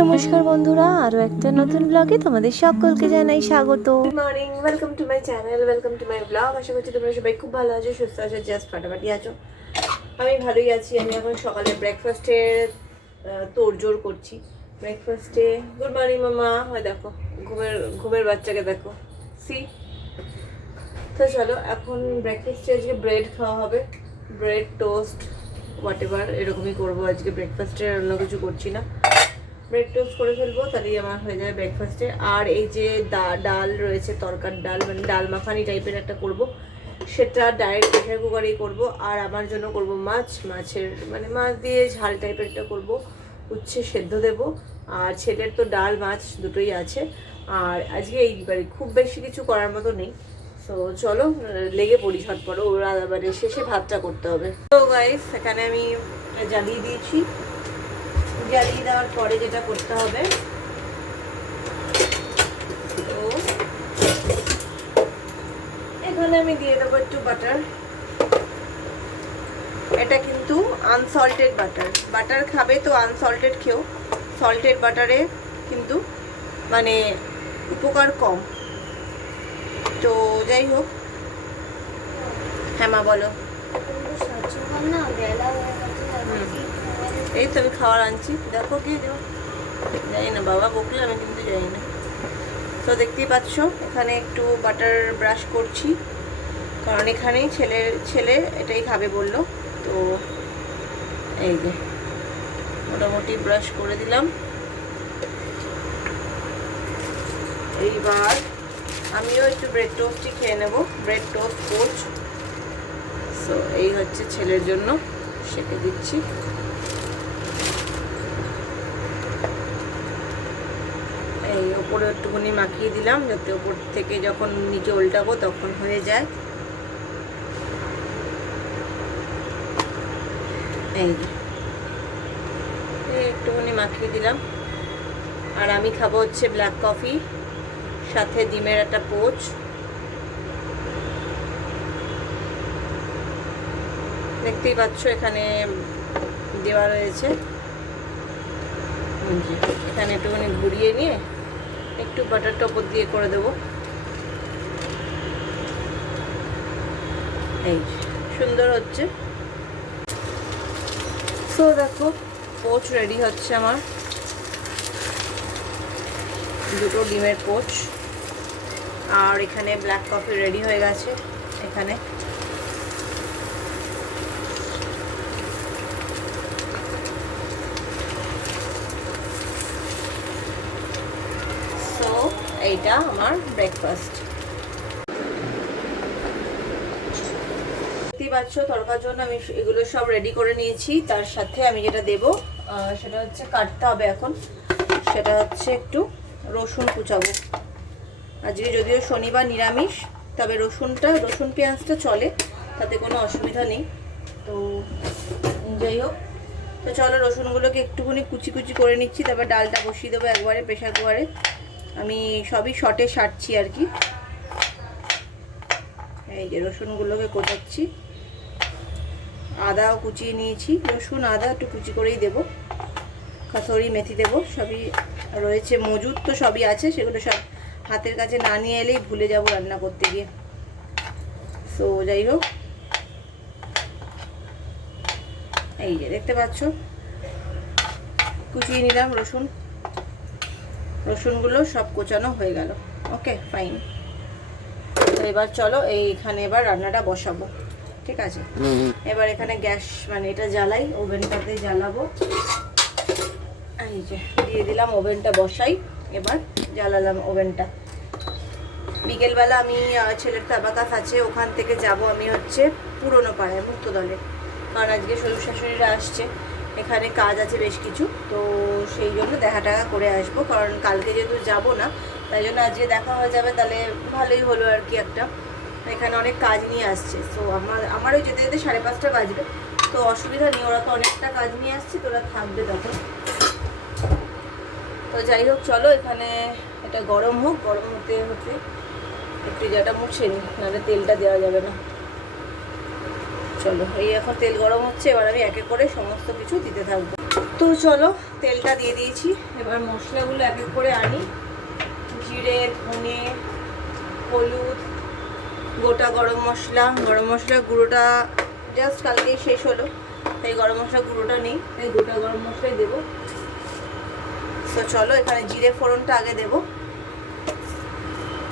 নমস্কার বন্ধুরা, আরও একটা নতুন ব্লগে তোমাদের সকলকে জানাই স্বাগত। Good morning, welcome to my channel, welcome to my blog. আশা করছি তোমরা সবাই খুব ভালো আছো, সুস্থ আছো, জাস্ট ফাটাফাটি আছো। আমি ভালোই আছি। আমি এখন সকালে ব্রেকফাস্টের তোড়জোড় করছি। ব্রেকফাস্টে গুড মর্নিং মামা, হয় দেখো ঘুমের বাচ্চাকে দেখো, সি। তো চলো এখন ব্রেকফাস্টে আজকে ব্রেড খাওয়া হবে, ব্রেড টোস্ট হোয়াট এভার এরকমই করবো আজকে। ব্রেকফাস্টে অন্য কিছু করছি না, ব্রেড টোস্ট করে ফেলবো, তাহলেই আমার হয়ে যাবে ব্রেকফাস্টে। আর এই যে ডাল রয়েছে, তরকার ডাল, মানে ডাল মাখানি টাইপের একটা করব, সেটা ডাইরেক্ট প্রেশার কুকারেই করবো। আর আমার জন্য করব মাছের মানে মাছ দিয়ে ঝাল টাইপের একটা করবো, উচ্ছে সেদ্ধ দেবো। আর ছেলের তো ডাল মাছ দুটোই আছে। আর আজকে এইবারে খুব বেশি কিছু করার মতো নেই, তো চলো লেগে পড়ি ঝটপট। ওরা মানে শেষে ভাতটা করতে হবে। তো গাইস, এখানে আমি জ্বালিয়ে দিয়েছি। জ্বালিয়ে দেওয়ার পরে যেটা করতে হবে, তো এখানে আমি দিয়ে দেবো একটু বাটার। এটা কিন্তু আনসল্টেড বাটার। বাটার খাবে তো আনসল্টেড খেও, সল্টেড বাটারে কিন্তু মানে উপকার কম। তো যাই হোক, হ্যাঁ মা বলো। এই তো আমি খাবার আনছি, দেখো কি দেবো জানি না, বাবা বকলে আমি কিন্তু জানি না। তো দেখতেই পাচ্ছ এখানে একটু বাটার ব্রাশ করছি, কারণ এখানেই ছেলে এটাই খাবে বললো। তো এই যে মোটামুটি ব্রাশ করে দিলাম। এইবার আমিও একটু ব্রেড টোস্টই খেয়ে নেব, ব্রেড টোস্ট পোচ। সো এই হচ্ছে ছেলের জন্য, সেকে দিচ্ছি। এই ওপরে একটুখানি মাখিয়ে দিলাম, যাতে ওপর থেকে যখন নিচে উল্টাবো তখন হয়ে যায়। এই একটুখানি মাখিয়ে দিলাম। আর আমি খাবো হচ্ছে ব্ল্যাক কফি, সাথে ডিমের একটা পোচ। দেখতেই পাচ্ছ এখানে দেওয়া রয়েছে। এখানে একটুখানি ঘুরিয়ে নিয়ে একটু বাটারটা উপর দিয়ে করে দেবো। এই সুন্দর হচ্ছে। সো দেখো পোচ রেডি হচ্ছে আমার, দুটো ডিমের পোচ। আর এখানে ব্ল্যাক কফি রেডি হয়ে গেছে এখানে। সো এইটা আমার ব্রেকফাস্ট। দেখতেই পাচ্ছ তরকার জন্য আমি এগুলো সব রেডি করে নিয়েছি। তার সাথে আমি যেটা দেবো সেটা হচ্ছে কাটতে হবে এখন, সেটা হচ্ছে একটু রসুন কুচাবো। আজকে যদিও শনিবার নিরামিষ, তবে রসুন পেঁয়াজটা চলে, তাতে কোনো অসুবিধা নেই। তো যাই হোক, তো চলো রসুনগুলোকে একটুখানি কুচি কুচি করে নিচ্ছি, তারপর ডালটা বসিয়ে দেবো একবারে প্রেশার কুকারে। আমি সবই শর্টে সারছি আর কি। এই যে রসুনগুলোকে কোচাচ্ছি, আদাও কুচিয়ে নিয়েছি, রসুন আদা একটু কুচি করেই দেবো। কাসুরি মেথি দেবো, সবই রয়েছে মজুদ, তো সবই আছে, সেগুলো সব হাতের কাছে না নিয়ে এলেই ভুলে যাব রান্না করতে গিয়ে। সো যাই হোক, এই যে দেখতে পাচ্ছ কুচিয়ে নিলাম রসুনগুলো সব কোচানো হয়ে গেল। Okay fine. তো এবার চলো এইখানে এবার রান্নাটা বসাবো, ঠিক আছে? এবার এখানে গ্যাস মানে এটা জ্বালাই, ওভেনটাতে জ্বালাবো। এই যে দিয়ে দিলাম, ওভেনটা বসাই। এবার জ্বালালাম ওভেনটা। বিকেলবেলা আমি ছেলের তাবাকাস আছে, ওখান থেকে যাব আমি হচ্ছে পুরনো পাড়ায় মুক্তদলে, কারণ আজকে শ্বশুর শাশুড়িরা আসছে, এখানে কাজ আছে বেশ কিছু। তো সেই জন্য দেখা টাকা করে আসবো, কারণ কালকে যেহেতু যাব না, তাই জন্য আজকে দেখা হয়ে যাবে, তাহলে ভালোই হলো আর কি। একটা এখানে অনেক কাজ নিয়ে আসছে, তো আমারও যেতে যেতে 5:30 বাজবে, তো অসুবিধা নেই, ওরা তো অনেকটা কাজ নিয়ে আসছে, তো ওরা থাকবে তখন। তো যাই হোক চলো, এখানে এটা গরম হোক, গরম হতে হতে একটু যেটা মুছে নিই, নাহলে তেলটা দেওয়া যাবে না। চলো এই এখন তেল গরম হচ্ছে, এবার আমি একে করে সমস্ত কিছু দিতে থাকবো। তো তো চলো তেলটা দিয়ে দিয়েছি, এবার মশলাগুলো এক এক করে আনি। জিরে, ধনে, হলুদ, গোটা গরম মশলা গুঁড়োটা জাস্ট কালকেই শেষ হলো, তাই গরম মশলা গুঁড়োটা নেই, তাই গোটা গরম মশলাই দেবো। তো চলো এখানে জিরে ফোড়নটা আগে দেবো।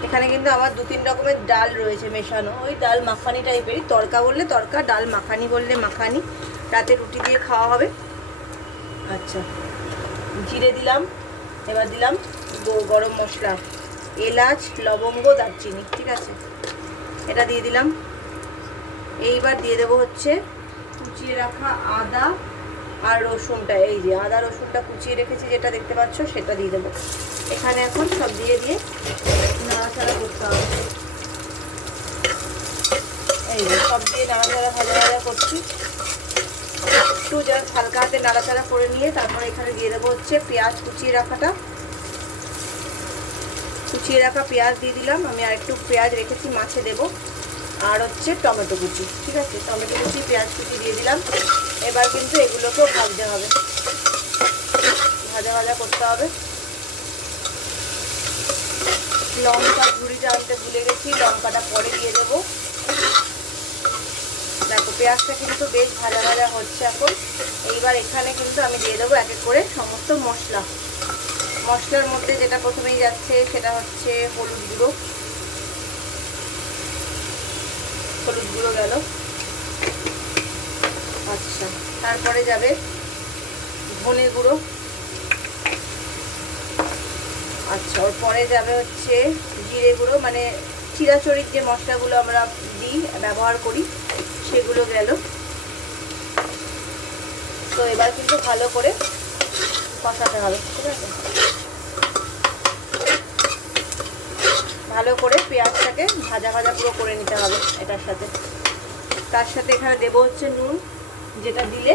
এখানে কিন্তু আমার 2-3 রকমের ডাল রয়েছে মেশানো, ওই ডাল মাখানি টাইপেরই, তড়কা বললে তড়কা, ডাল মাখানি বললে মাখানি, রাতে রুটি দিয়ে খাওয়া হবে। আচ্ছা, জিরে দিলাম, এবার দিলাম গরম মশলা, এলাচ, লবঙ্গ, দারচিনি, ঠিক আছে, এটা দিয়ে দিলাম। এইবার দিয়ে দেবো হচ্ছে কুচিয়ে রাখা আদা আর রসুনটা, এই যে আদা রসুনটা কুচিয়ে রেখেছি যেটা দেখতে পাচ্ছ সেটা দিয়ে দেবো। এখানে এখন সব দিয়ে নাড়াচাড়া করতে হবে। এই যে সব দিয়ে নাড়াচাড়া ভাজা করছি, একটু জাস্ট হালকা হাতে নাড়াচাড়া করে নিয়ে তারপরে এখানে দিয়ে দেবো হচ্ছে পেঁয়াজ কুচিয়ে রাখা পেঁয়াজ দিয়ে দিলাম। আমি আর একটু পেঁয়াজ রেখেছি মাছে দেবো, আর হচ্ছে টমেটো কুচি, ঠিক আছে, টমেটো কুচি, পেঁয়াজ কুচি দিয়ে দিলাম। এবার কিন্তু এগুলোকেও ভাজতে হবে, ভাজা করতে হবে। লঙ্কা ঝুড়িটা আনতে ভুলে গেছি, লঙ্কাটা পরে দিয়ে দেবো। দেখো পেঁয়াজটা কিন্তু বেশ ভাজা হচ্ছে এখন। এইবার এখানে কিন্তু আমি দিয়ে দেবো এক এক করে সমস্ত মশলার মধ্যে যেটা প্রথমেই যাচ্ছে সেটা হচ্ছে হলুদ গুঁড়ো গেল। আচ্ছা, তারপরে যাবে ধনে গুঁড়ো। আচ্ছা, ওর পরে যাবে হচ্ছে জিরে গুঁড়ো, মানে চিরাচরির যে মশলাগুলো আমরা ব্যবহার করি সেগুলো গেল। তো এবার কিন্তু ভালো করে কষাতে হবে, ঠিক আছে, ভালো করে পেঁয়াজটাকে ভাজা পুরো করে নিতে হবে এটার সাথে। তার সাথে এখানে দেবো হচ্ছে নুন, যেটা দিলে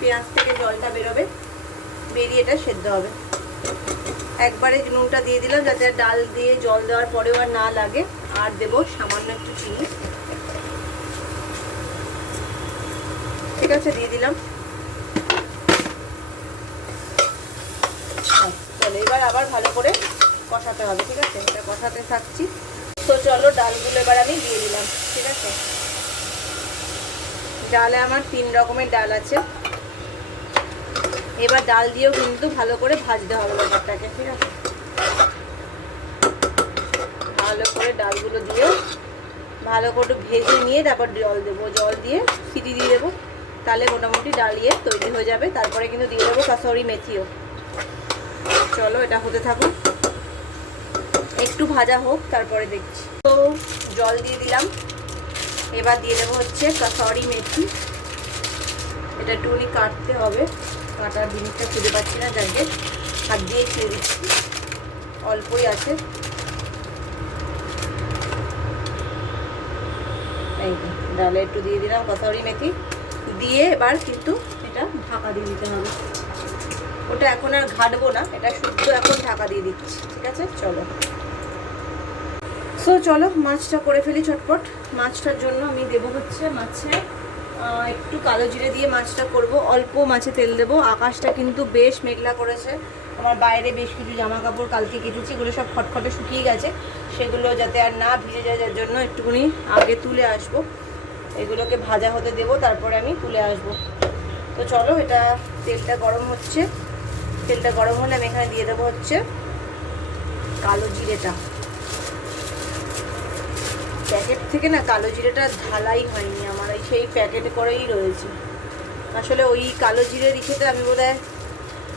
পেঁয়াজ থেকে জলটা বেরোবে, বেরিয়ে এটা সেদ্ধ হবে। একবারে নুনটা দিয়ে দিলাম যাতে ডাল দিয়ে জল দেওয়ার পরেও আর না লাগে। আর দেবো সামান্য একটু চিনি, ঠিক আছে, দিয়ে দিলাম। চলো এবার আবার ভালো করে কষাতে হবে, ঠিক আছে, এটা কষাতে থাকছি। তো চলো ডালগুলো এবার আমি দিয়ে দিলাম, ঠিক আছে। ডালে আমার 3 রকমের ডাল আছে। এবার ডাল দিয়েও কিন্তু ভালো করে ভাজতে হবে ব্যাপারটাকে, ঠিক আছে, ভালো করে ডালগুলো দিয়েও ভালো করে ভেজে নিয়ে তারপর জল দিয়ে সিটি দিয়ে দেবো, তাহলে মোটামুটি ডালিয়ে তৈরি হয়ে যাবে। তারপরে কিন্তু দিয়ে দেবো কাসুরি মেথিও। চলো এটা হতে থাকুক, একটু ভাজা হোক, তারপরে দেখছি। তো জল দিয়ে দিলাম, এবার দিয়ে দেবো হচ্ছে কাসুরি মেথি। এটা একটুখানি কাটতে হবে, কাটার জিনিসটা খুঁজে পাচ্ছি না, যাকে হাত দিয়ে ছেড়ে দিচ্ছি, অল্পই আছে। এই ডালে একটু দিয়ে দিলাম কাসুরি মেথি, দিয়ে এবার কিন্তু এটা ঢাকা দিয়ে দিতে হবে। ওটা এখন আর ঘাটবো না, এটা শুদ্ধ এখন ঢাকা দিয়ে দিচ্ছি, ঠিক আছে। চলো মাছটা করে ফেলি চটপট। মাছটার জন্য আমি দেবো হচ্ছে মাছে একটু কালো জিরে দিয়ে মাছটা করব, অল্প মাছে তেল দেবো। আকাশটা কিন্তু বেশ মেঘলা করেছে, আমার বাইরে বেশ কিছু জামা কাপড় কালকে কেটেছি, এগুলো সব খটখটে শুকিয়ে গেছে, সেগুলো যাতে আর না ভিজে যায়, যার জন্য একটুখানি আগে তুলে আসবো। এগুলোকে ভাজা হতে দেবো, তারপরে আমি তুলে আসবো। তো চলো এটা তেলটা গরম হচ্ছে, তেলটা গরম হলে আমি এখানে দিয়ে দেবো হচ্ছে কালো জিরেটা। প্যাকেট থেকে না কালো জিরেটা ঢালাই হয়নি আমার, সেই প্যাকেটে করেই রয়েছে। আসলে ওই কালো জিরে রেখেতে আমি বোধহয়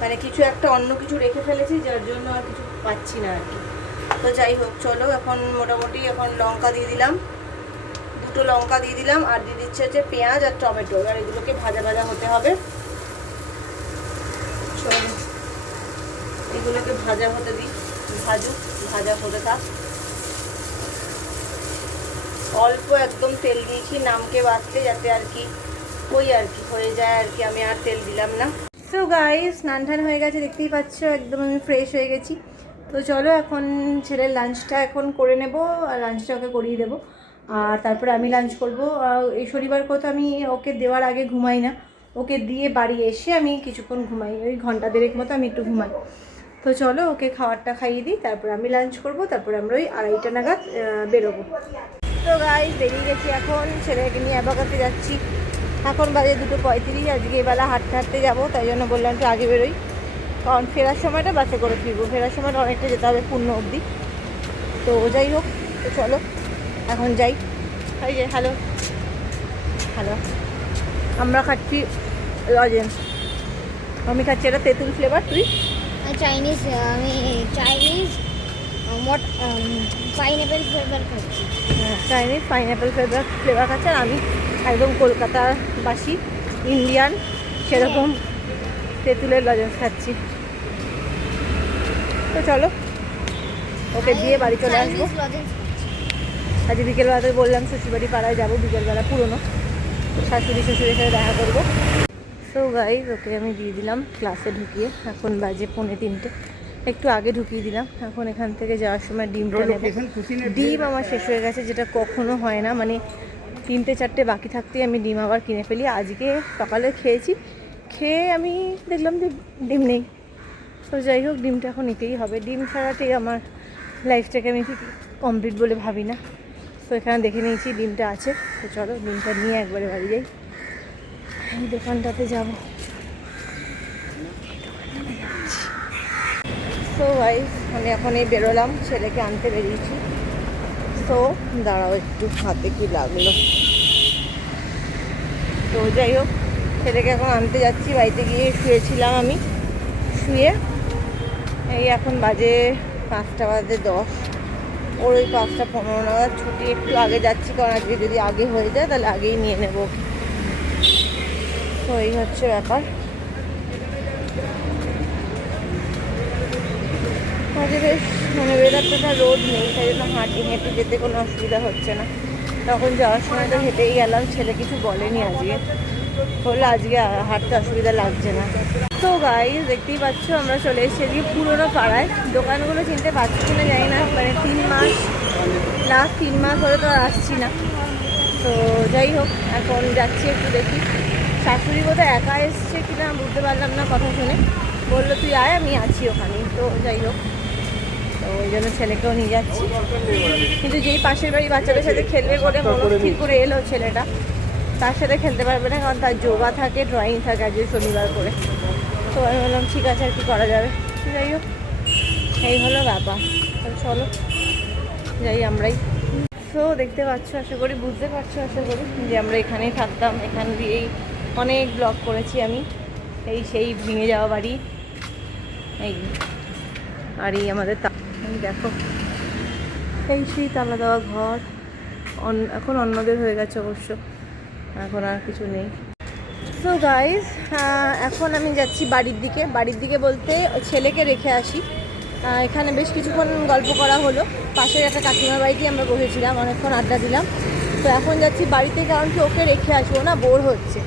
মানে কিছু একটা অন্য কিছু রেখে ফেলেছি, যার জন্য আর কিছু পাচ্ছি না আর কি। তো যাই হোক, চলো এখন মোটামুটি এখন লঙ্কা দিয়ে দিলাম, 2টো লঙ্কা দিয়ে দিলাম, আর দিয়ে দিচ্ছে হচ্ছে পেঁয়াজ আর টমেটো। এবার এগুলোকে ভাজা হতে হবে। চলো এগুলোকে ভাজা হতে দিই, ভাজা হতে থাক। অল্প একদম তেল দিয়েছি নামকে বাঁচতে, যাতে আর কি হয়ে যায় আর কি, আমি আর তেল দিলাম না। সো গাইস, স্নান টান হয়ে গেছে, দেখতেই পাচ্ছ একদম আমি ফ্রেশ হয়ে গেছি। তো চলো এখন ছেলের লাঞ্চটা এখন করে নেব, আর লাঞ্চটা ওকে করিয়ে দেবো, আর তারপরে আমি লাঞ্চ করবো। এই শনিবার কথা আমি ওকে দেওয়ার আগে ঘুমাই না, ওকে দিয়ে বাড়ি এসে আমি কিছুক্ষণ ঘুমাই, ওই ঘন্টা দেড়েক মতো আমি একটু ঘুমাই। তো চলো ওকে খাবারটা খাইয়ে দিই, তারপর আমি লাঞ্চ করব, তারপর আমরা ওই 2:30 নাগাদ বেরোবো। তো গাইস বেরিয়ে গেছি, এখন ছেলেকে নিয়ে অ্যাবাকাতে যাচ্ছি। এখন বাজে 2:35। আজকে এবেলা হাঁটতে হাঁটতে যাবো, তাই জন্য বললাম একটু আগে বেরোই, কারণ ফেরার সময়টা বাসে করে ফিরবো, ফেরার সময়টা অনেকটা যেতে হবে পূর্ণ অবধি। তো যাই হোক, তো চলো এখন যাই। এই যে হ্যালো হ্যালো, আমরা খাচ্ছি লজেন্স। আমি খাচ্ছি এটা তেঁতুল ফ্লেভার, তুই? চাইনিজ, আমি চাইনিজ পাইনঅ্যাপেল ফ্লেভার খাচ্ছি। হ্যাঁ, চাইনিজ পাইনঅ্যাপেল ফ্লেভার খাচ্ছে, আর আমি একদম কলকাতার বাসি ইন্ডিয়ান সেরকম তেঁতুলের লজেন্স খাচ্ছি। তো চলো ওকে দিয়ে বাড়ি চলে আসবো। আজ বিকেলবেলাতে বললাম শ্বশুরবাড়ি পাড়ায় যাবো, বিকেলবেলা পুরোনো শাশুড়ি শ্বশুরের সাথে দেখা করবো। সো গাইজ ওকে আমি দিয়ে দিলাম ক্লাসে ঢুকিয়ে, এখন বাজে 2:45, একটু আগে ঢুকিয়ে দিলাম। এখন এখান থেকে যাওয়ার সময় ডিমটা নেবো। ডিম আমার শেষ হয়ে গেছে, যেটা কখনো হয় না, মানে 3-4টে বাকি থাকতেই আমি ডিম আবার কিনে ফেলি। আজকে সকালে খেয়েছি, খেয়ে আমি দেখলাম যে ডিম নেই। তো যাই হোক, ডিমটা এখন নিতেই হবে, ডিম ছাড়াতেই আমার লাইফটাকে আমি ঠিক কমপ্লিট বলে ভাবি না। তো এখানে দেখে নিয়েছি ডিমটা আছে, তো চলো ডিমটা নিয়ে একবারে বাড়ি যাই। এই দোকানটাতে যাবো। সো গাইস আমি এখন এই বেরোলাম, ছেলেকে আনতে বেরিয়েছি। সো দাঁড়াও একটু, হাতে কি লাগলো। তো যাই হোক, ছেলেকে এখন আনতে যাচ্ছি। বাড়িতে গিয়ে শুয়েছিলাম আমি, শুয়ে এই এখন বাজে 5:10। ওর ওই 5:15 নাগাদ ছুটি, একটু আগে যাচ্ছি, কারণ আজকে যদি আগে হয়ে যায় তাহলে আগেই নিয়ে নেবো। তো এই হচ্ছে ব্যাপার। আজকে বেশ মানে ওয়েদারটা রোদ নেই, তাই জন্য হেঁটে যেতে কোনো অসুবিধা হচ্ছে না। তখন যাওয়ার সময় তো হেঁটেই গেলাম, ছেলে কিছু বলেনি আজকে, বললো আজকে হাঁটতে অসুবিধা লাগছে না। তো গাইস দেখতেই পাচ্ছ আমরা চলে এসেছি পুরোনো পাড়ায়। দোকানগুলো চিনতে পারছি কিনা জানি না, মানে 3 মাস ধরে তো আর আসছি না। তো যাই হোক, এখন যাচ্ছি একটু দেখি। শাশুড়ি বোধহয় একা এসছে কিনা বুঝতে পারলাম না, কথা শুনে বললো তুই আয় আমি আছি ওখানে। তো যাই হোক, তো ওই জন্য ছেলেকেও নিয়ে যাচ্ছি। কিন্তু যেই পাশের বাড়ি বাচ্চাদের সাথে খেলবে বলে মনস্থির করে এলো ছেলেটা, তার সাথে খেলতে পারবে না, কারণ তার যোগা থাকে, ড্রয়িং থাকে আজকে শনিবার করে। তো আমি বললাম ঠিক আছে, আর কি করা যাবে। যাই হোক, এই হলো ব্যাপার। তো চলো যাই আমরাই। তো দেখতে পাচ্ছ, আশা করি বুঝতে পারছো, আশা করি যে আমরা এখানেই থাকতাম। এখান দিয়েই অনেক ব্লগ করেছি আমি। এই সেই ভেঙে যাওয়া বাড়ি, এই আর এই আমাদের দেখো এই সেই তালা দেওয়া ঘর। এখন অন্যদের হয়ে গেছে অবশ্য, এখন আর কিছু নেই। সো গাইজ এখন আমি যাচ্ছি বাড়ির দিকে। বাড়ির দিকে বলতে ছেলেকে রেখে আসি। এখানে বেশ কিছুক্ষণ গল্প করা হলো, পাশের একটা কাকিমার বাড়িতেই আমরা বসেছিলাম, অনেকক্ষণ আড্ডা দিলাম। তো এখন যাচ্ছি বাড়িতে, কারণ কি ওকে রেখে আসবো না, বোর হচ্ছে,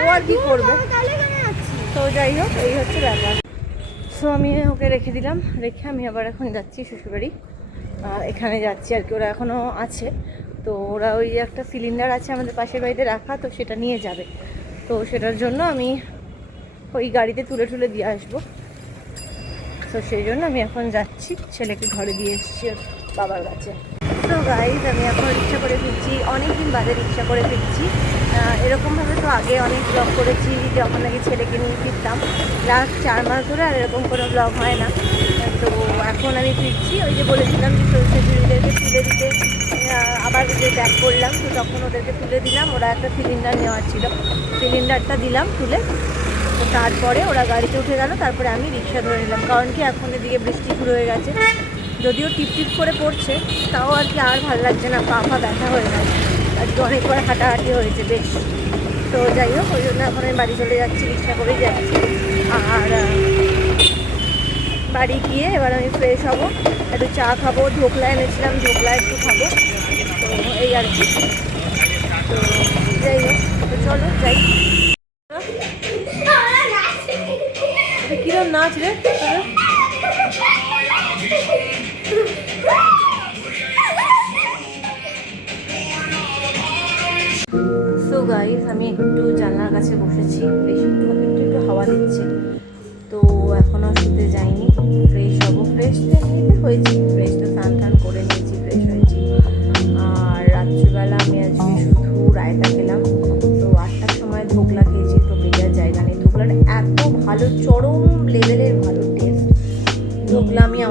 ও আর কি করবে। তো যাই হোক, এই হচ্ছে ব্যাপার। সো আমি ওকে রেখে দিলাম, রেখে আমি আবার এখন যাচ্ছি শ্বশুরবাড়ি। এখানে যাচ্ছি আর কি, ওরা এখনও আছে। তো ওরা ওই একটা সিলিন্ডার আছে আমাদের পাশের বাড়িতে রাখা, তো সেটা নিয়ে যাবে। তো সেটার জন্য আমি ওই গাড়িতে তুলে দিয়ে আসবো। তো সেই জন্য আমি এখন যাচ্ছি, ছেলেকে ঘরে দিয়ে এসেছি ওর বাবার কাছে। তো গাইজ আমি এখন রিক্সা করে ফিরছি, অনেকদিন বাদে রিক্সা করে ফিরছি। এরকমভাবে তো আগে অনেক ব্লগ করেছি, যখন নাকি ছেলেকে নিয়ে ফিরতাম। লাস্ট 4 মাস ধরে আর এরকম কোনো ব্লগ হয় না। তো এখন আমি ফিরছি, ওই যে বলেছিলাম যে শ্বশুরদেরকে তুলে দিতে, আবার যে ব্যাক করলাম, তো তখন ওদেরকে তুলে দিলাম। ওরা একটা সিলিন্ডার নেওয়ার ছিল, সিলিন্ডারটা দিলাম তুলে। তো তারপরে ওরা গাড়িতে উঠে গেল, তারপরে আমি রিক্সা ধরে নিলাম। কারণ কি এখন এদিকে বৃষ্টি শুরু হয়ে গেছে, যদিও টিপ করে পড়ছে, তাও আর কি আর ভালো লাগছে না, পা ব্যথা হয়ে গেছে। আজকে অনেকবার হাঁটাহাঁটি হয়েছে বেশ। তো যাই হোক, ওই জন্য এখন আমি বাড়ি চলে যাচ্ছি, রিক্সা করেই যাচ্ছি। আর বাড়ি গিয়ে এবার আমি ফ্রেশ হবো, একটু চা খাবো, ঢোকলা এনেছিলাম, ঢোকলা একটু খাবো। তো এই আর কি। তো যাই হোক, তো চলো যাই। কিরম নাচ রে? সো গাইস আমি একটু জানলার কাছে বসেছি, বেশি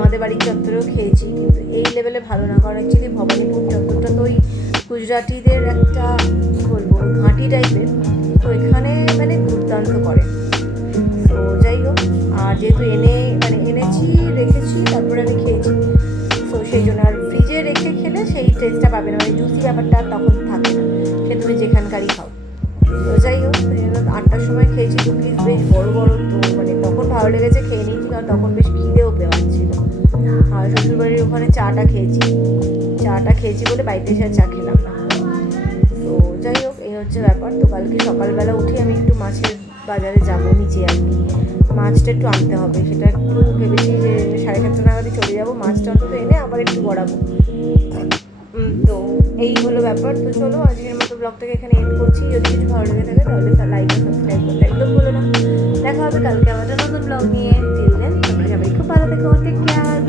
আমাদের বাড়ির চত্বরেও খেয়েছি, কিন্তু এই লেভেলে ভালো না, কারণ অ্যাকচুয়ালি ভবানীপুর চত্বরটা তো ওই গুজরাটিদের একটা কী বলবো ঘাঁটি টাইপের, তো এখানে মানে দুর্দান্ত করে। তো যাই হোক, আর যেহেতু এনেছি রেখেছি তারপরে আমি খেয়েছি, তো সেই জন্য আর ফ্রিজে রেখে খেলে সেই টেস্টটা পাবে না, মানে জুসি ব্যাপারটা আর তখন থাকে না, সে তুমি যেখানকারই খাও। তো যাই হোক, সেই জন্য 8টার সময় খেয়েছি 2 পিস বেশ বড় বড়, তো মানে তখন ভালো লেগেছে খেয়ে নিয়েছি, কারণ তখন বেশ খিদেও পেয়েছিল। আর শ্বশুরবাড়ির ওখানে চাটা খেয়েছি বলে বাড়িতে এসে আর চা খেলাম না। তো যাই হোক, এই হচ্ছে ব্যাপার। তো কালকে সকালবেলা উঠে আমি একটু মাছের বাজারে যাবো নিচে আর কি, মাছটা একটু আনতে হবে, সেটা একটু ভেবেছি যে 7:30 নাগাদই চলে যাবো, মাছটা অন্তত এনে আবার একটু গড়াবো। তো এই হলো ব্যাপার। তো চলো আজকের মতো ব্লগটাকে এখানে এন্ড করছি। যদি কিছু ভালো লেগে থাকে তাহলে লাইক আর সাবস্ক্রাইব করতে একদম ভুলো না। দেখা হবে কালকে আমাদের নতুন ব্লগ নিয়ে। টিল দেন তোমরা সবাই খুব ভালো থেকো, টেক কেয়ার।